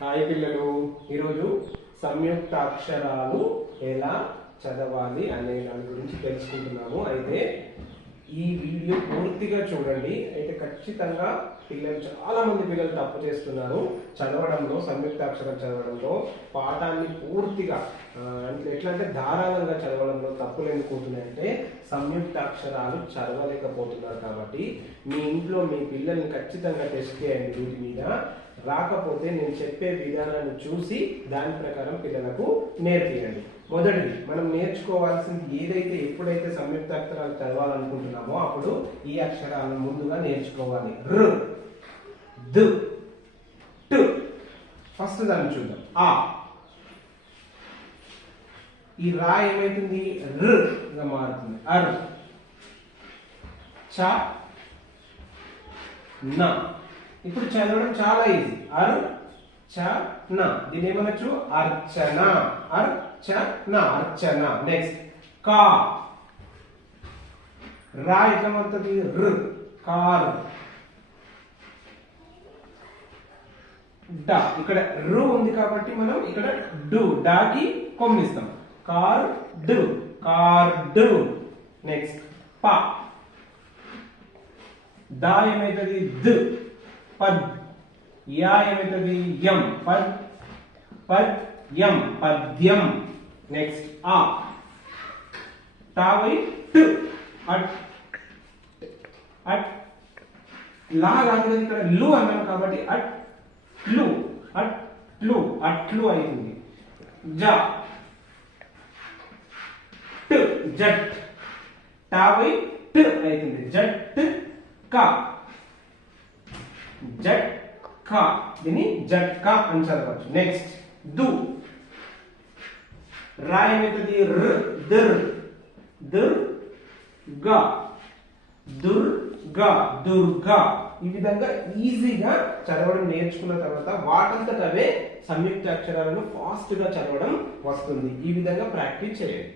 Hi పిల్లలు, ఈరోజు సంయుక్తాక్షరాలు ఎలా చదవాలి అనే దాని గురించి తెలుసుకుంటున్నాము. అయితే ఈ వీడియో పూర్తిగా చూడండి. అయితే ఖచ్చితంగా చాలా మంది పిల్లలు తప్పు చేస్తున్నారు చదవడంలో, సంయుక్తాక్షరం చదవడంలో. పాఠాన్ని పూర్తిగా ఎట్లా అంటే ధారాళంగా చదవడంలో తప్పులు ఎందుకుంటున్నాయంటే సంయుక్తాక్షరాలు చదవలేకపోతున్నారు. కాబట్టి మీ ఇంట్లో మీ పిల్లల్ని ఖచ్చితంగా టెస్ట్ చేయండి వీటి మీద. రాకపోతే నేను చెప్పే విధానాన్ని చూసి దాని ప్రకారం పిల్లలకు నేర్పియండి. మొదటిది మనం నేర్చుకోవాల్సింది ఏదైతే ఎప్పుడైతే సంయుక్తాక్షరాలు చదవాలనుకుంటున్నామో అప్పుడు ఈ అక్షరాలను ముందుగా నేర్చుకోవాలి. ర్, దు, టు. ఫస్ట్ దాన్ని చూద్దాం. ఆ. ఈ రా ఏమైతుంది? ర్ గా మారుతుంది. అర్. చ, న. ఇప్పుడు చదవడం చాలా ఈజీ. అర్, చ, న. దీని ఏమనొచ్చు? అర్చన. అర్చన, అర్చన. నెక్స్ట్ కా. రా ఎట్లా మారుతుంది? ర్, కార్. డ. ఇక్కడ రు ఉంది కాబట్టి మనం ఇక్కడ డు, డాకి కొమ్మిస్తాం. Card, card. నెక్స్ట్ ప. దా ఏమైతుంది? ద, పద్. యా ఏమైతుంది? యం, పద్, పద్యం, పద్యం. నెక్స్ట్ ఆ. టావై టు, అట్, అట్. లా కాదు, ఇక్కడ లు అన్నాం కాబట్టి అట్ లు, అట్లు, అట్లు అవుతుంది. జ, ట్, జట్. టావై ట్ అవుతుంది. జట్ క, జట్ క. దీన్ని జట్కా అని చదవచ్చు. నెక్స్ట్ దు. రా ఏమైతుంది? ర్, దర్, దుర్ గా, దుర్గా, దుర్గా. ఈ విధంగా ఈజీగా చదవడం నేర్చుకున్న తర్వాత వాటంతట అవే సంయుక్త అక్షరాలను ఫాస్ట్ గా చదవడం వస్తుంది. ఈ విధంగా ప్రాక్టీస్ చేయండి.